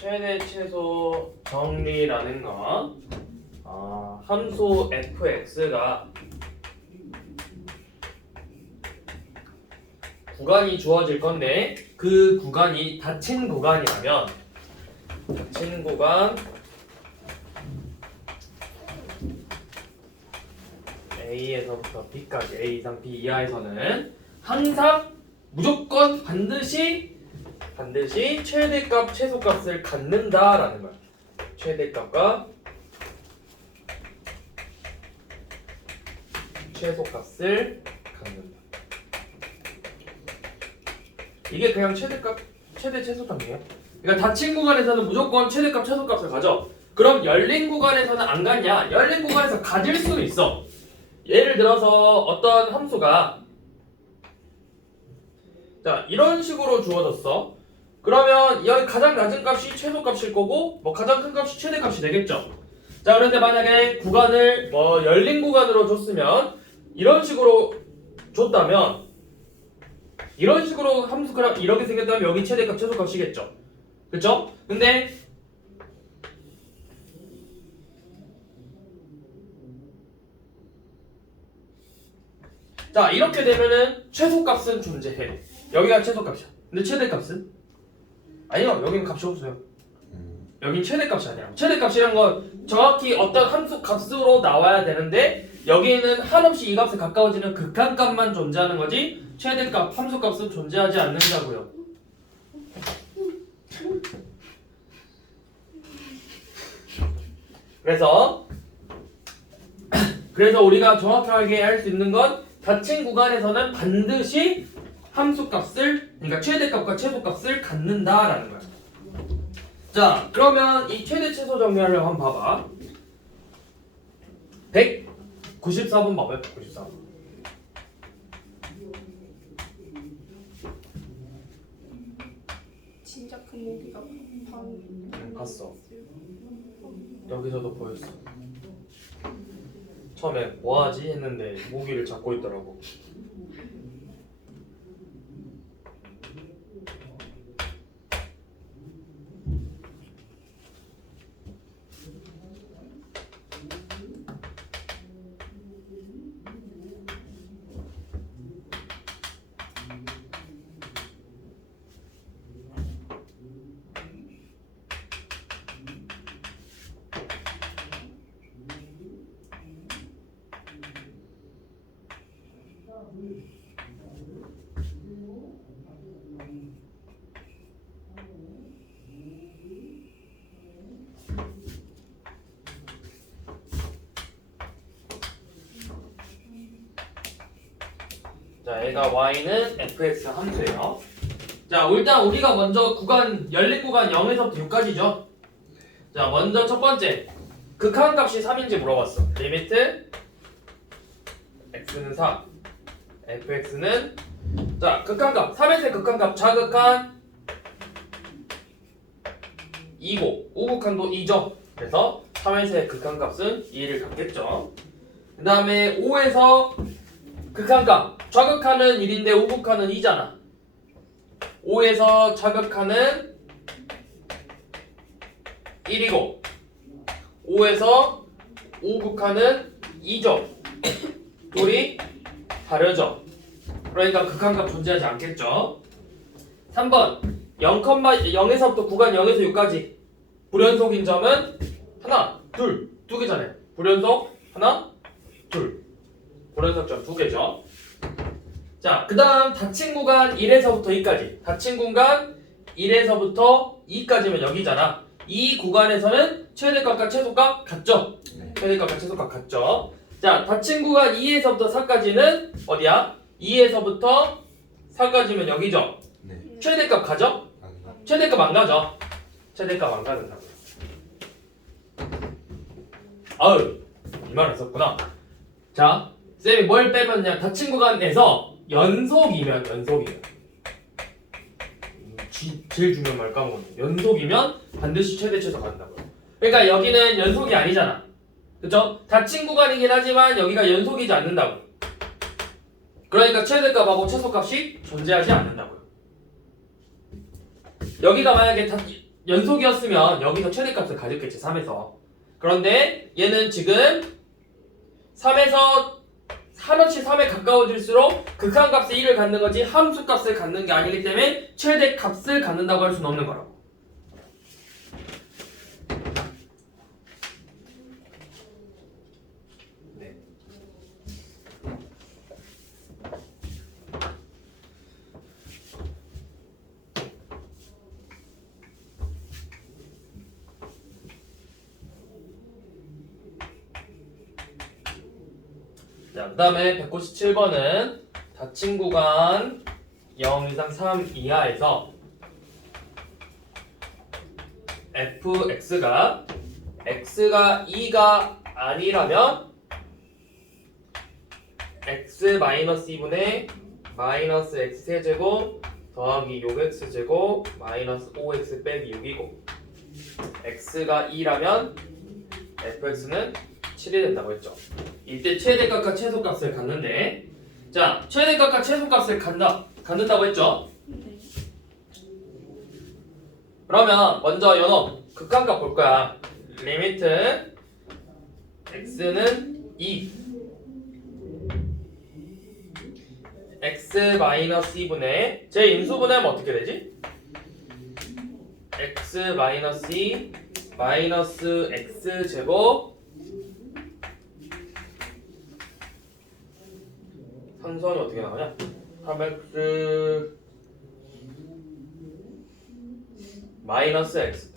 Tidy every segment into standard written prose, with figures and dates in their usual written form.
최대 최소 정리라는 건 함수 fx가 구간이 주어질 건데 그 구간이 닫힌 구간이라면 닫힌 구간 A에서부터 B까지 A 이상 B 이하에서는 항상 무조건 반드시 최대값 최소값을 갖는다라는 거야. 최대값과 최소값을 갖는다. 이게 그냥 최대값 최대 최소값이에요. 그러니까 닫힌 구간에서는 무조건 최대값 최소값을 가져. 그럼 열린 구간에서는 안 갖냐? 열린 구간에서 가질 수는 있어. 예를 들어서 어떤 함수가 자 이런 식으로 주어졌어. 그러면 여기 가장 낮은 값이 최소값일 거고 뭐 가장 큰 값이 최대값이 되겠죠. 자 그런데 만약에 구간을 뭐 열린 구간으로 줬으면 이런 식으로 줬다면 이런 식으로 함수 그래프 이렇게 생겼다면 여기 최대값 최소값이겠죠. 그쵸? 근데 자 이렇게 되면은 최소값은 존재해. 여기가 최소값이야. 근데 최대값은? 아니요 여기는 값이 없어요. 여긴 최대값이 아니야. 최대값이란 건 정확히 어떤 함수 값으로 나와야 되는데 여기는 한없이 이 값에 가까워지는 극한값만 존재하는 거지 최대값 함수값은 존재하지 않는다고요. 그래서 우리가 정확하게 할 수 있는 건 닫힌 구간에서는 반드시 함수값을 그러니까 최대값과 최소값을 갖는다라는 거야. 자 그러면 이 최대 최소 정리하려고 한번 봐봐. 194번 봐봐요. 194번. 진짜 큰 모기가 봤어. 여기서도 보였어. 처음에 뭐하지 했는데 모기를 잡고 있더라고. 자, 얘가 y는 fx 함수예요. 자, 일단 우리가 먼저 구간 열린 구간 0에서부터 6까지죠. 자, 먼저 첫 번째 극한값이 3인지 물어봤어. 리미트 x는 4, fx는 자 극한값 3에서의 극한값 좌극한 2고 우극한도 2죠. 그래서 3에서의 극한값은 2를 갖겠죠. 그 다음에 5에서 극한값 좌극한은 1인데 우극한은 2잖아. 5에서 좌극한은 1이고 5에서 우극한은 2죠. 둘이 다르죠. 그러니까 극한값 존재하지 않겠죠. 3번 0,0에서부터 구간 0에서 6까지 불연속인 점은 하나, 둘, 두 개잖아요. 불연속 하나, 둘. 불연속점 두 개죠. 자, 그 다음 닫힌 구간 1에서부터 2까지. 닫힌 구간 1에서부터 2까지면 여기잖아. 이 구간에서는 최대값과 최소값 같죠? 네. 최대값과 최소값 같죠? 자, 닫힌 구간 2에서부터 4까지는 어디야? 2에서부터 4까지면 여기죠? 네. 최대값 가죠? 아닌가? 최대값 안 가죠? 최대값 안 가는다고. 아유, 이 말 했었구나. 자, 쌤이 뭘 빼면요? 닫힌 구간에서 연속이면 제일 중요한 말 까먹었네. 연속이면 반드시 최대 최소 간다고요. 그러니까 여기는 연속이 아니잖아. 그쵸? 닫힌 구간이긴 하지만 여기가 연속이지 않는다고. 그러니까 최대값하고 최소값이 존재하지 않는다고요. 여기가 만약에 연속이었으면 여기서 최대값을 가졌겠지 3에서. 그런데 얘는 지금 3에서 한없이 3에 가까워질수록 극한값의 1을 갖는 거지 함수값을 갖는 게 아니기 때문에 최대값을 갖는다고 할 수는 없는 거라고. 네. 자, 그 다음에 197번은 닫힌 구간 0 이상 3 이하에서 fx가 x가 2가 아니라면 x-2분의 마이너스 x 세제곱 더하기 6x 제곱 마이너스 5x 빼기 6이고 x가 2라면 fx는 7이 된다고 했죠. 이때 최대값과 최소값을 갖는데, 자, 최대값과 최소값을 갖는다고 했죠. 그러면 먼저 요놈 극한값 볼 거야. 리미트 x는 2 x-2분의 제 인수분해하면 어떻게 되지? x-2 마이너스 x 제곱 상수항이 어떻게 나오냐? 3x 마이너스 x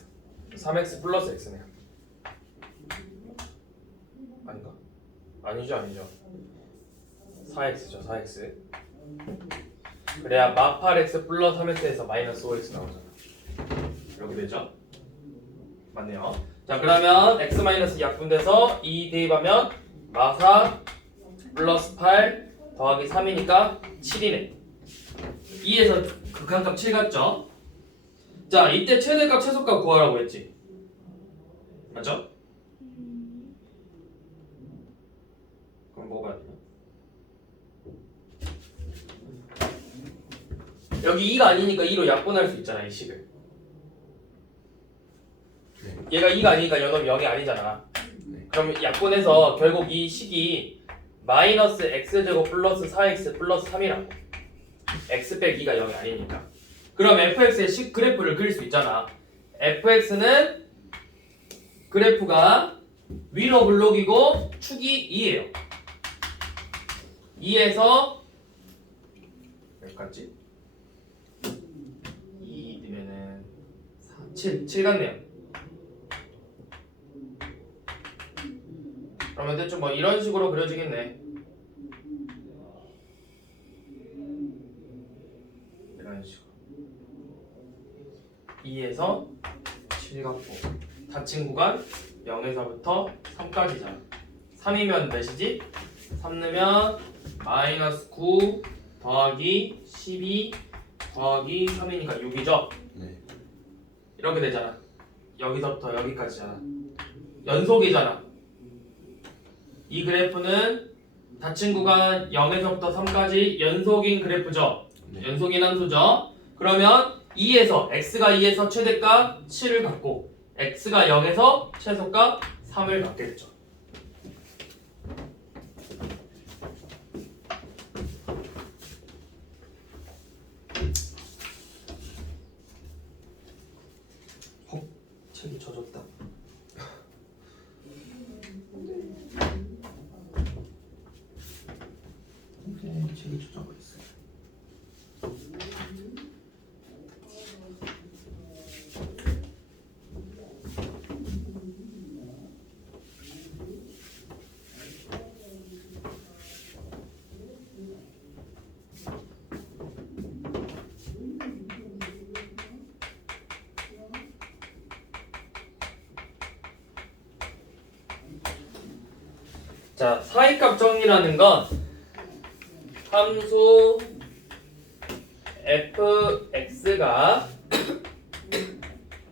3x 플러스 x네요. 아닌가? 아니죠 4x죠 4x. 그래야 마 8x 플러스 3x에서 마이너스 5x 나오잖아. 이렇게 되죠? 맞네요. 자, 그러면 x 마이너스 약분돼서 2 대입하면 마 4 플러스 8 더하기 3이니까 7이네. 2에서 극한값 7 같죠? 자, 이때 최대값 최소값 구하라고 했지. 맞죠? 그럼 뭐가 되냐? 여기 2가 아니니까 2로 약분할 수 있잖아, 이 식을. 얘가 2가 아니니까 연놈 0이 아니잖아. 그럼 약분해서 결국 이 식이 마이너스 x제곱 플러스 4x 플러스 3이라고. x 빼기 2가 0이 아니니까. 그럼 fx의 식 그래프를 그릴 수 있잖아. fx는 그래프가 위로 블록이고 축이 2예요. 2에서 몇 같지? 2면은 7 같네요. 그러면 대충 뭐 이런 식으로 그려지겠네. 이런 식으로 2에서 7 같고 닫힌 구간 0에서부터 3까지잖아. 3이면 몇이지? 3 넣으면 마이너스 9 더하기 12 더하기 3이니까 6이죠? 네. 이렇게 되잖아. 여기서부터 여기까지잖아. 연속이잖아. 이 그래프는 닫힌 구간 0에서부터 3까지 연속인 그래프죠. 네. 연속인 함수죠. 그러면 2에서 x가 2에서 최대값 7을 갖고 x가 0에서 최소값 3을 갖게 되죠. 책이 젖었다. 책이 젖어버렸어. 자, 사이값 정리라는 건 함수 fx가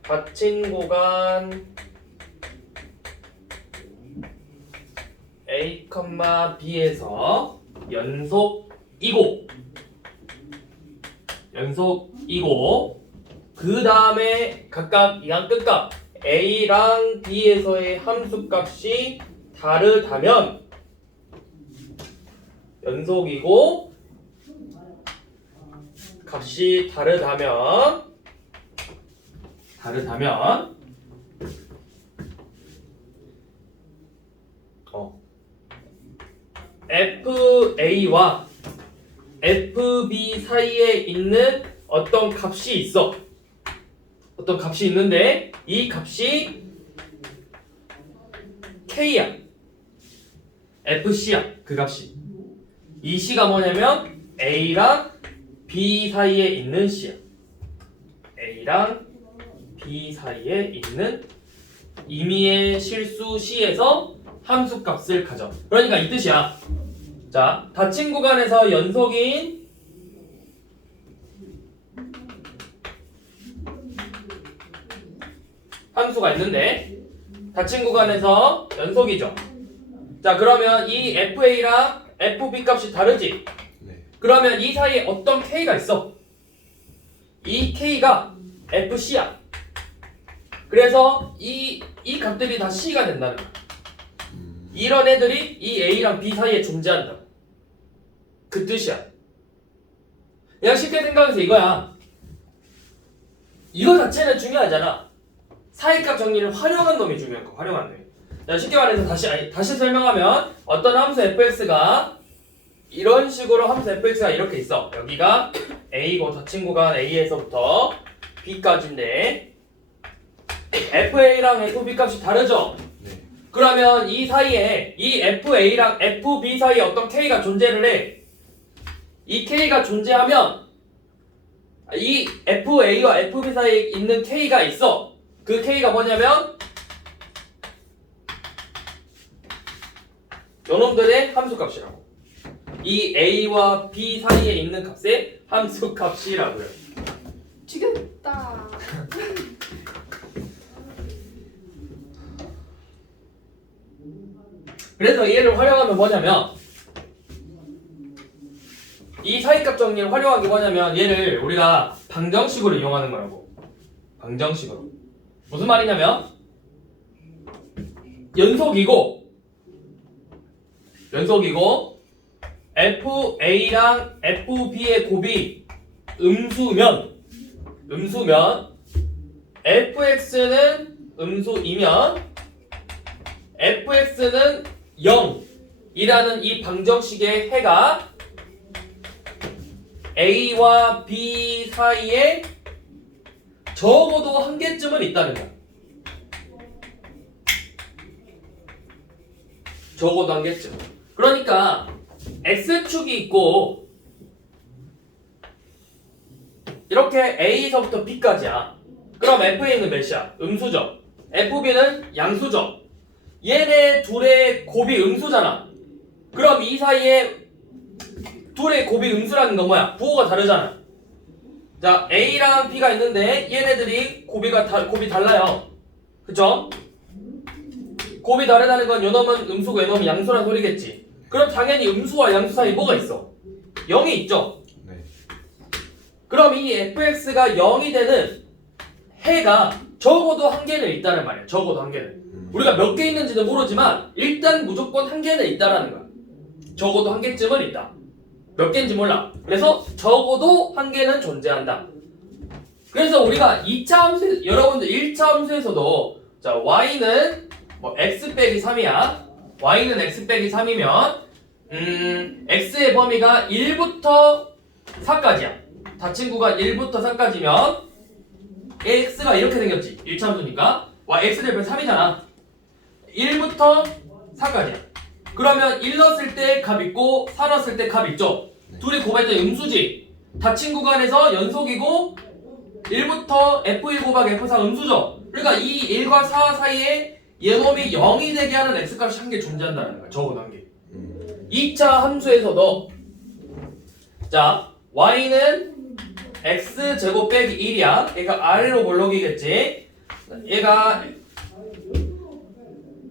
닫힌 구간 a, b에서 연속이고 그 다음에 각각 이항 끝값 a랑 b에서의 함수값이 다르다면 연속이고 값이 다르다면 FA와 FB 사이에 있는 어떤 값이 있어. 어떤 값이 있는데 이 값이 K야. FC야. 그 값이. 이 C가 뭐냐면 A랑 B 사이에 있는 C야. A랑 B 사이에 있는 임의의 실수 C에서 함수 값을 가져. 그러니까 이 뜻이야. 자, 닫힌 구간에서 연속인 함수가 있는데 닫힌 구간에서 연속이죠. 자, 그러면 이 FA랑 FB 값이 다르지? 네. 그러면 이 사이에 어떤 K가 있어. 이 K가 FC야. 그래서 이 값들이 다 C가 된다는 거야. 이런 애들이 이 A랑 B 사이에 존재한다. 그 뜻이야. 그냥 쉽게 생각해서 이거야. 이거 자체는 중요하잖아. 사이값 정리를 활용한 놈이 중요한 거. 활용한 놈이. 자, 쉽게 말해서 다시 설명하면 어떤 함수 fx가 이런 식으로 함수 fx가 이렇게 있어. 여기가 a고 닫힌 구간 a에서부터 b까지인데 fa랑 fb 값이 다르죠? 네. 그러면 이 사이에 이 FA랑 FB 사이에 어떤 K가 존재를 해. 이 K가 존재하면 이 FA와 FB 사이에 있는 K가 있어. 그 K가 뭐냐면 요놈들의 함수값이라고. 이 A와 B 사이에 있는 값의 함수값이라고요. 죽였다. 그래서 얘를 활용하면 뭐냐면 이 사이값 정리를 활용하기 뭐냐면 얘를 우리가 방정식으로 이용하는 거라고. 방정식으로. 무슨 말이냐면 연속이고 FA랑 FB의 곱이 음수면 fx는 음수이면 fx는 0이라는 이 방정식의 해가 A와 B 사이에 적어도 한 개쯤은 있다는 거야. 적어도 한 개쯤. 그러니까 X축이 있고 이렇게 A에서부터 B까지야. 그럼 FA는 몇이야? 음수죠. FB는 양수죠. 얘네 둘의 곱이 음수잖아. 그럼 이 사이에 둘의 곱이 음수라는 건 뭐야? 부호가 다르잖아. 자, A랑 B가 있는데 얘네들이 곱이 달라요. 그쵸? 곱이 다르다는 건 요놈은 음수고 요놈은 양수란 소리겠지. 그럼 당연히 음수와 양수 사이에 뭐가 있어? 0이 있죠? 네. 그럼 이 fx가 0이 되는 해가 적어도 한 개는 있다는 말이야. 적어도 한 개는. 우리가 몇 개 있는지는 모르지만 일단 무조건 한 개는 있다라는 거야. 적어도 한 개쯤은 있다. 몇 개인지 몰라. 그래서 적어도 한 개는 존재한다. 그래서 우리가 2차 함수, 여러분들 1차 함수에서도 자, y는 뭐 x 빼기 3이야. y는 x 빼기 3이면 x의 범위가 1부터 4까지야. 닫힌 구간 1부터 4까지면 x가 이렇게 생겼지. 1차 함수니까 x 대표 3이잖아. 1부터 4까지야. 그러면 1 넣었을 때 값 있고 4 넣었을 때 값 있죠. 둘이 곱했더니 음수지. 닫힌 구간에서 연속이고 1부터 f1 곱하기 f4 음수죠. 그러니까 이 1과 4 사이에 얘놈이 0이 되게 하는 x값이 한 개 존재한다는 거야. 적어도 한 개. 2차 함수에서도 자, y는 x제곱 빼기 1이야. 얘가 r로 볼록이겠지. 얘가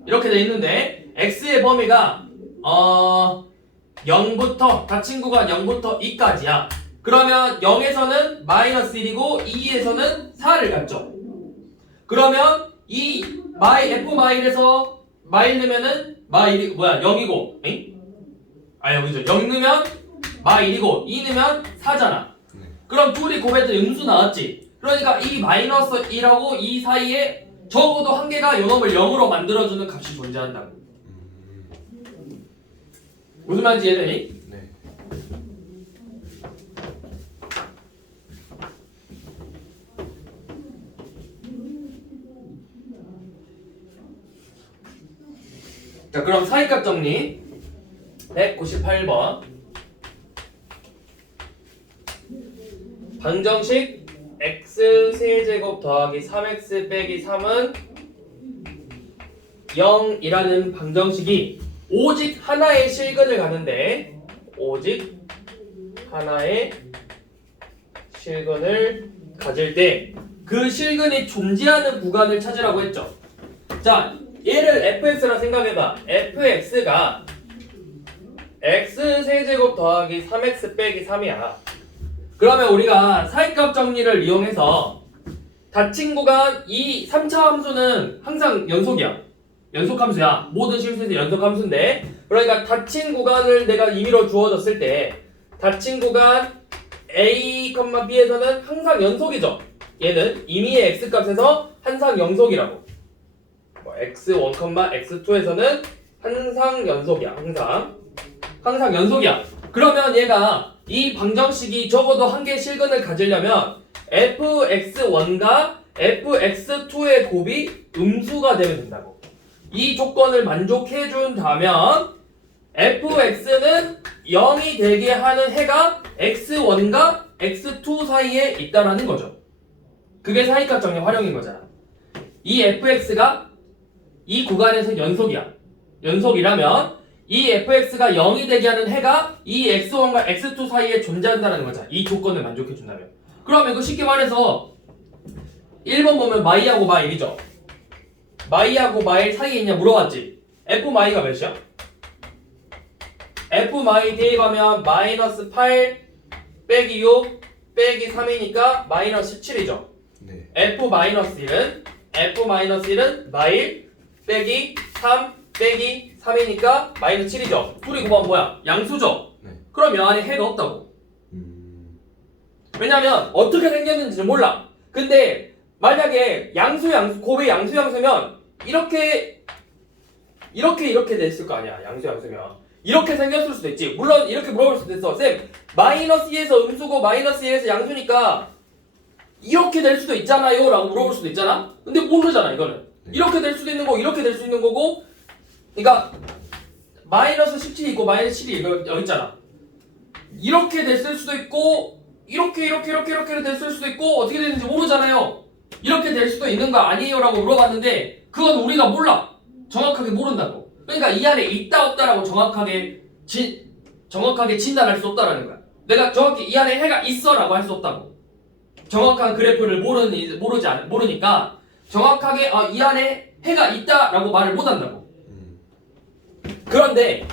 이렇게 돼 있는데 x의 범위가 0부터 닫힌 구간 0부터 2까지야. 그러면 0에서는 마이너스 1이고 2에서는 4를 갖죠. 그러면 이 f 마일에서 마일 넣으면은 마일이 뭐야 0이고 여기죠. 0 넣으면 마일이고 2 넣으면 4잖아. 그럼 둘이 곱했더니 음수 나왔지. 그러니까 이 마이너스 1하고 2 사이에 적어도 한 개가 요놈을 0으로 만들어주는 값이 존재한다고. 무슨 말인지 이해되니? 네. 자, 그럼 사이값 정리 198번 방정식 x 세제곱 더하기 3x 빼기 3은 0이라는 방정식이 오직 하나의 실근을 가는데 오직 하나의 실근을 가질 때 그 실근이 존재하는 구간을 찾으라고 했죠. 자, 얘를 fx라 생각해봐. fx가 x 세제곱 더하기 3x 빼기 3이야. 그러면 우리가 사이값 정리를 이용해서 닫힌 구간 이 3차 함수는 항상 연속이야. 연속함수야. 모든 실수에서 연속함수인데 그러니까 닫힌 구간을 내가 임의로 주어졌을 때 닫힌 구간 a, b에서는 항상 연속이죠. 얘는 임의의 x값에서 항상 연속이라고. x1, x2에서는 항상 연속이야. 항상 연속이야. 그러면 얘가 이 방정식이 적어도 한 개의 실근을 가지려면 fx1과 fx2의 곱이 음수가 되면 된다고. 이 조건을 만족해 준다면 fx는 0이 되게 하는 해가 x1과 x2 사이에 있다라는 거죠. 그게 사이값 정리 활용인 거잖아. 이 fx가 이 구간에서 연속이라면 이 fx가 0이 되게 하는 해가 이 x1과 x2 사이에 존재한다는 거잖아. 이 조건을 만족해 준다면. 그럼 이거 쉽게 말해서 1번 보면 마이하고 마일이죠. 마이하고 마일 사이에 있냐 물어봤지. f 마이가 몇이야? f 마이 대입하면 마이너스 8 빼기 6 빼기 3이니까 마이너스 17이죠. 네. f-1은 마일 빼기 3 빼기 3이니까 마이너스 7이죠. 둘이 곱하면 뭐야? 양수죠? 네. 그럼 이 안에 해가 없다고. 왜냐면 어떻게 생겼는지 몰라. 근데 만약에 곱의 양수면 이렇게 됐을 거 아니야. 양수면 이렇게 생겼을 수도 있지. 물론 이렇게 물어볼 수도 있어. 쌤, 마이너스 2에서 음수고 마이너스 1에서 양수니까 이렇게 될 수도 있잖아요 라고 물어볼 수도 있잖아. 근데 모르잖아 이거는. 이렇게 될 수도 있는 거고 이렇게 될 수 있는 거고. 그러니까 마이너스 17이 있고 마이너스 7이 여기 있잖아. 이렇게 됐을 수도 있고 이렇게 됐을 수도 있고 어떻게 되는지 모르잖아요. 이렇게 될 수도 있는 거 아니에요 라고 물어봤는데 그건 우리가 몰라. 정확하게 모른다고. 그러니까 이 안에 있다 없다라고 정확하게 진단할 수 없다라는 거야. 내가 정확히 이 안에 해가 있어 라고 할 수 없다고. 정확한 그래프를 모르니까 정확하게 이 안에 해가 있다 라고 말을 못한다고. 그런데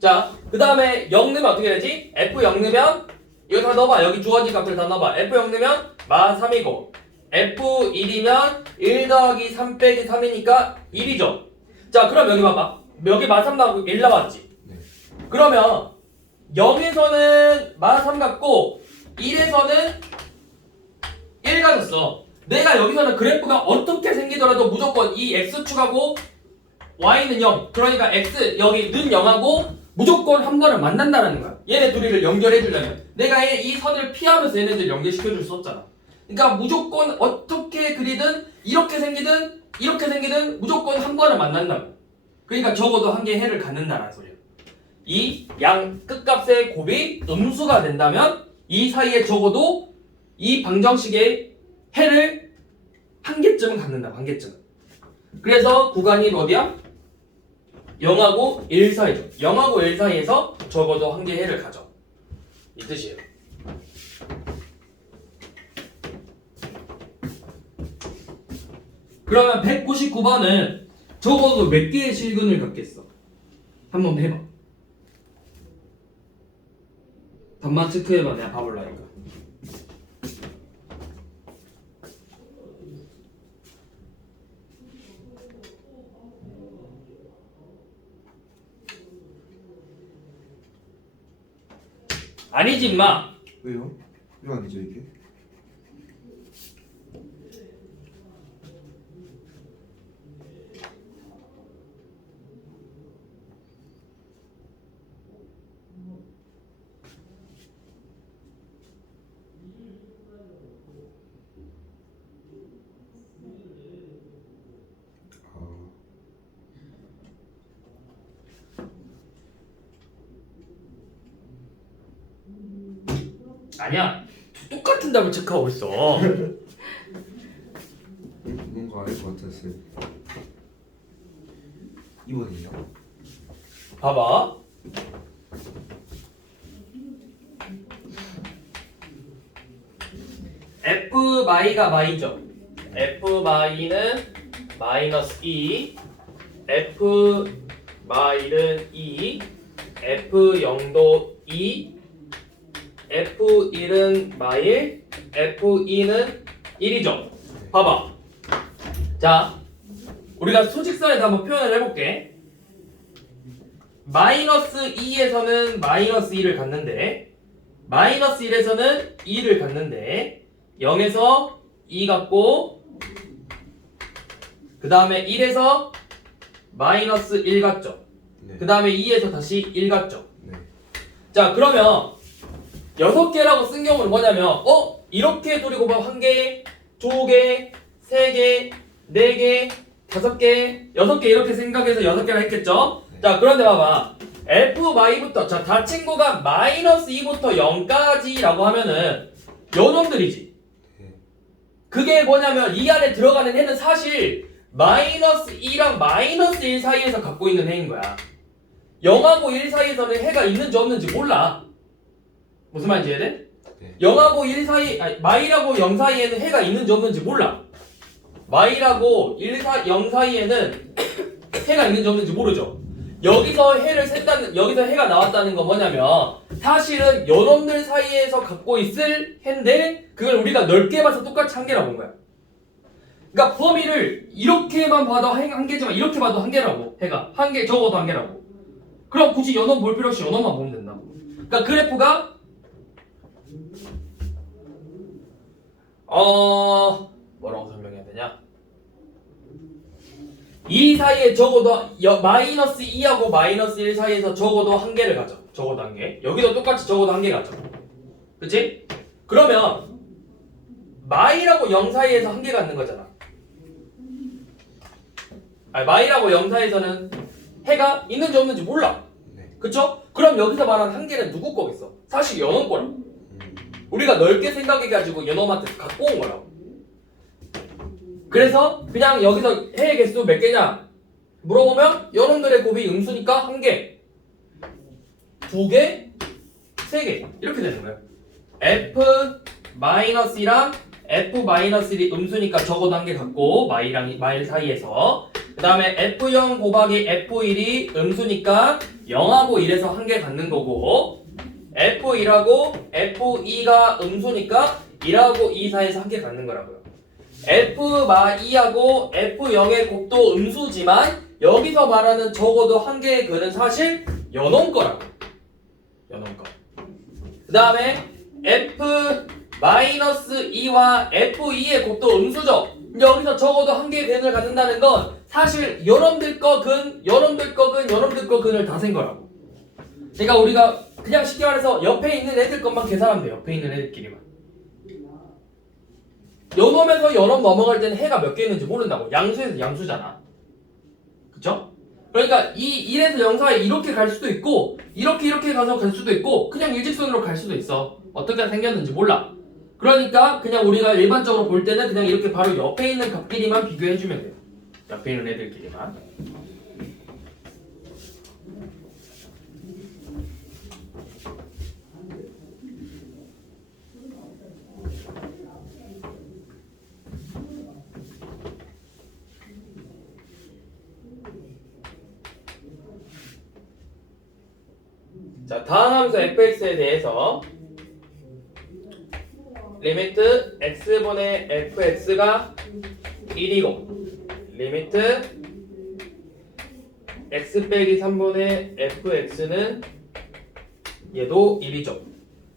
자, 그 다음에 0 넣으면 어떻게 되지? f 0 넣으면 이거 다 넣어봐. 여기 주어진 값들 다 넣어봐. f 0 넣으면 마 3이고 f 1이면 1 더하기 3 빼기 3이니까 1이죠. 자, 그럼 여기 봐봐. 여기 마 3 나오고 1 나왔지. 네. 그러면 0에서는 마 3 같고 1에서는 1 가졌어. 내가 여기서는 그래프가 어떻게 생기더라도 무조건 이 x축하고 y는 0. 그러니까 x 여기는 0하고 무조건 한 번은 만난다는 거야. 얘네 둘이를 연결해 주려면 내가 이 선을 피하면서 얘네들 연결시켜 줄 수 없잖아. 그러니까 무조건 어떻게 그리든 이렇게 생기든 무조건 한 번은 만난다고. 그러니까 적어도 한 개의 해를 갖는다는 소리야. 이 양 끝값의 곱이 음수가 된다면 이 사이에 적어도 이 방정식의 해를 한 개쯤은 갖는다. 한 개쯤은. 그래서 구간이 어디야? 0하고 1 사이죠. 0하고 1 사이에서 적어도 한 개의 해를 가져. 이 뜻이에요. 그러면 199번은 적어도 몇 개의 실근을 갖겠어? 한번 해봐. 답 값만 체크해봐. 내가 봐볼라니까. 아니지 임마. 왜요? 왜 아니죠 이게? 아니야. 똑같은 답을 체크하고 있어. 뭔가 알 것 같았어요. 2번이요? 봐봐. f 마이가 마이죠. f 마이는 마이너스 2, f 마이는 2, f 0도 2, f1은 마일, f2는 1이죠. 봐봐. 자, 우리가 소직선에서 한번 표현을 해볼게. 마이너스 2에서는 마이너스 2를 갖는데, 마이너스 1에서는 2를 갖는데, 0에서 2 갖고, 그 다음에 1에서 마이너스 1 갖죠. 네. 그 다음에 2에서 다시 1 갖죠. 네. 자, 그러면 6개라고 쓴 경우는 뭐냐면, 이렇게 돌이 곱하면 1개, 2개, 3개, 4개, 5개, 6개 이렇게 생각해서 6개라 했겠죠? 네. 자, 그런데 봐봐. f 마이부터, 자, 다 친구가 마이너스 2부터 0까지라고 하면은 요놈들이지. 네. 그게 뭐냐면 이 안에 들어가는 해는 사실 마이너스 2랑 마이너스 1 사이에서 갖고 있는 해인 거야. 0하고 1 사이에서는 해가 있는지 없는지 몰라. 무슨 말인지 이해돼? 네. 0하고 1 사이, 아니, 마이라고 0 사이에는 해가 있는지 없는지 몰라. 마이라고 0 사이에는 해가 있는지 없는지 모르죠. 여기서 해를 샜다는, 여기서 해가 나왔다는 건 뭐냐면 사실은 요놈들 사이에서 갖고 있을 해인데 그걸 우리가 넓게 봐서 똑같이 한 개라고 본 거야. 그러니까 범위를 이렇게만 봐도 한 개지만 이렇게 봐도 한 개라고. 해가 한 개, 적어도 한 개라고. 그럼 굳이 요놈 볼 필요 없이 요놈만 보면 된다고. 그러니까 그래프가 뭐라고 설명해야 되냐? 이 사이에 적어도 마이너스 2하고 마이너스 1 사이에서 적어도 한 개를 가져. 적어도 한 개. 여기도 똑같이 적어도 한 개 가져. 그치? 그러면 마이라고 0 사이에서 한 개 갖는 거잖아. 아니, 마이라고 0 사이에서는 해가 있는지 없는지 몰라. 네. 그쵸? 그럼 여기서 말하는 한 개는 누구 거겠어? 사실 연놈 거라고. 우리가 넓게 생각해가지고 연놈한테 갖고 온 거라고. 그래서 그냥 여기서 해의 개수 몇 개냐 물어보면 연놈들의 곱이 음수니까 한 개, 두 개, 세 개 이렇게 되는 거예요. F-2랑 F-1이 음수니까 적어도 한 개 갖고 마이랑 마일 사이에서 그 다음에 F0 곱하기 F1이 음수니까 0하고 1에서 한 개 갖는 거고 F1하고 F2가 음수니까 1하고 2 사이에서 한 개 갖는 거라고요. F-2하고 F0의 곱도 음수지만 여기서 말하는 적어도 한 개의 근은 사실 연놈 거라고. 연놈 거. 그 다음에 F-2와 F2의 곱도 음수죠. 여기서 적어도 한 개의 근을 갖는다는 건 사실 여러분들 거 근, 여러분들 거 근, 여러분들 거 근을 다 센 거라고. 그러니까 우리가 그냥 쉽게 말해서 옆에 있는 애들 것만 계산하면 돼요. 옆에 있는 애들끼리만. 연놈에서 연놈 넘어갈 때는 해가 몇 개 있는지 모른다고. 양수에서 양수잖아. 그쵸? 그러니까 이 1에서 0 사이 이렇게 갈 수도 있고 이렇게 가서 갈 수도 있고 그냥 일직선으로 갈 수도 있어. 어떻게 생겼는지 몰라. 그러니까 그냥 우리가 일반적으로 볼 때는 그냥 이렇게 바로 옆에 있는 값끼리만 비교해주면 돼요. 옆에 있는 애들끼리만. 자, 다음 함수 fx에 대해서 리미트 x분의 fx가 1이고 리미트 x 빼기 3분의 fx는 얘도 1이죠.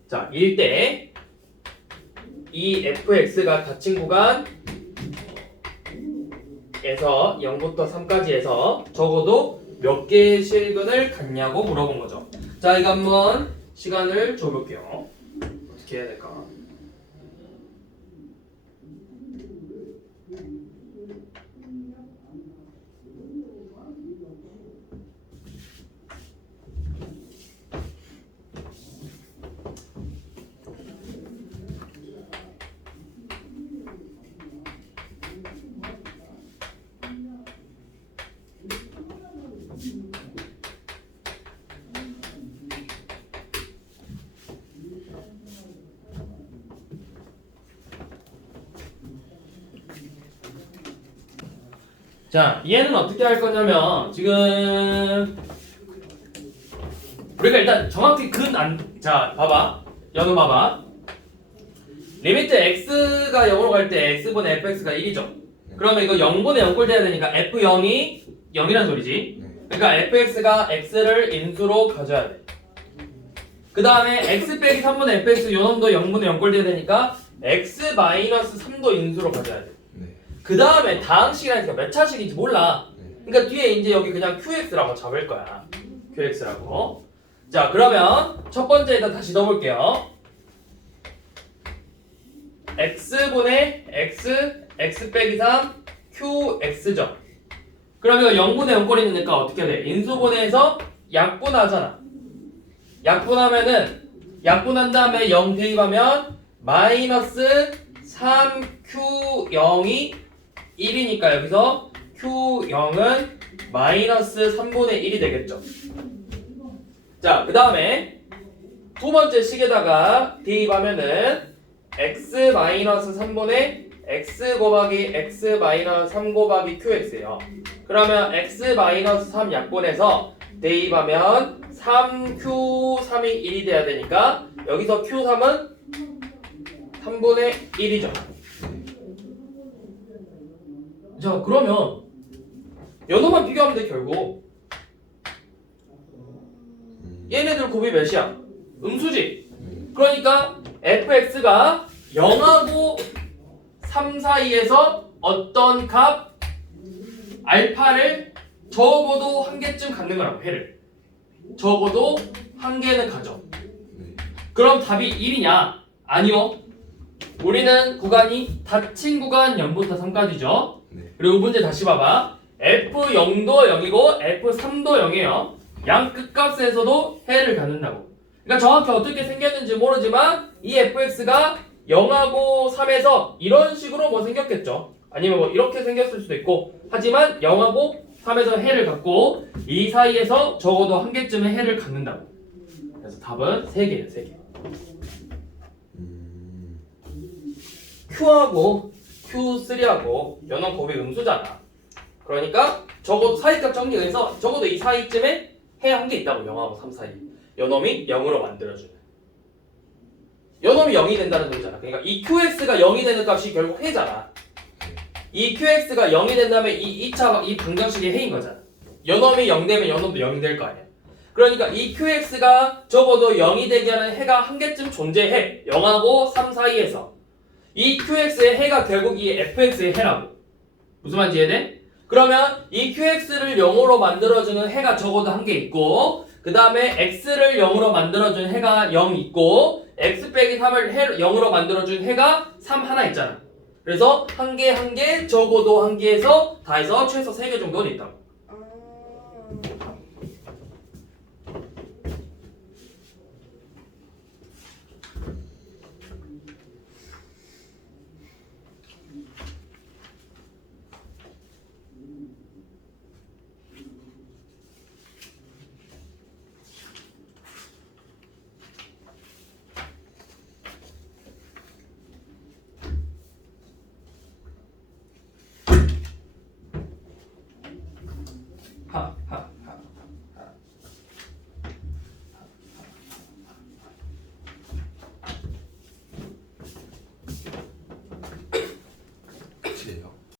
자, 1대 이 fx가 닫힌 구간에서 0부터 3까지 해서 적어도 몇 개의 실근을 갖냐고 물어본 거죠. 자, 이거 한번 시간을 줘볼게요. 어떻게 해야 될까? 자, 얘는 어떻게 할 거냐면 지금 우리가 일단 정확히 자, 봐봐. 연우 봐봐. 리미트 x가 0으로 갈 때 x분의 fx가 1이죠. 그러면 이거 0분의 0꼴 돼야 되니까 f0이 0이란 소리지. 그러니까 fx가 x를 인수로 가져야 돼. 그 다음에 x 빼기 3분의 fx 요놈도 0분의 0꼴 돼야 되니까 x 마이너스 3도 인수로 가져야 돼. 그 다음에 다음 시간이니까 몇 차식인지 몰라. 그러니까 뒤에 이제 여기 그냥 qx라고 잡을 거야. qx라고. 자, 그러면 첫 번째에다 다시 넣어볼게요. x분의 x 빼기 3 qx죠. 그러면 0분의 0꼴이 있으니까 어떻게 돼? 인수분해해서 약분하잖아. 약분한 다음에 0 대입하면 마이너스 3q0이 1이니까 여기서 q0은 마이너스 3분의 1이 되겠죠. 자, 그 다음에 두 번째 식에다가 대입하면은 x 마이너스 3분의 x 곱하기 x 마이너스 3 곱하기 qx예요. 그러면 x 마이너스 3 약분해서 대입하면 3q3이 1이 돼야 되니까 여기서 q3은 3분의 1이죠. 자, 그러면 연호만 비교하면 돼. 결국 얘네들 곱이 몇이야? 음수지. 그러니까 fx가 0하고 3 사이에서 어떤 값 알파를 적어도 한 개쯤 갖는 거라고. 해를 적어도 한 개는 가져. 그럼 답이 1이냐? 아니요. 우리는 구간이 닫힌 구간 0부터 3까지죠. 그리고 문제 다시 봐봐. F0도 0이고 F3도 0이에요. 양 끝값에서도 해를 갖는다고. 그러니까 정확히 어떻게 생겼는지 모르지만 이 fx가 0하고 3에서 이런 식으로 뭐 생겼겠죠. 아니면 뭐 이렇게 생겼을 수도 있고. 하지만 0하고 3에서 해를 갖고 이 사이에서 적어도 한 개쯤의 해를 갖는다고. 그래서 답은 3개예요. 3개. Q하고 Q3하고 연원 곱이 음수잖아. 그러니까 적어도 사이값 정리해서 적어도 이 사이쯤에 해 한 개 있다고. 0하고 3 사이. 연놈이 0으로 만들어주는. 연놈이 0이 된다는 소리잖아. 그러니까 이 QX가 0이 되는 값이 결국 해잖아. 이 QX가 0이 된다면 이 방정식이 해인 거잖아. 연놈이 0 되면 연놈도 0이 될 거 아니야. 그러니까 이 QX가 적어도 0이 되게 하는 해가 한 개쯤 존재해. 0하고 3 사이에서. 이 QX의 해가 결국 이 FX의 해라고. 무슨 말인지 이해돼? 그러면 이 QX를 0으로 만들어주는 해가 적어도 한 개 있고, 그 다음에 X를 0으로 만들어주는 해가 0 있고, X 빼기 3을 0으로 만들어주는 해가 3 하나 있잖아. 그래서 한 개 적어도 한 개에서 다 해서 최소 3개 정도는 있다고. 하하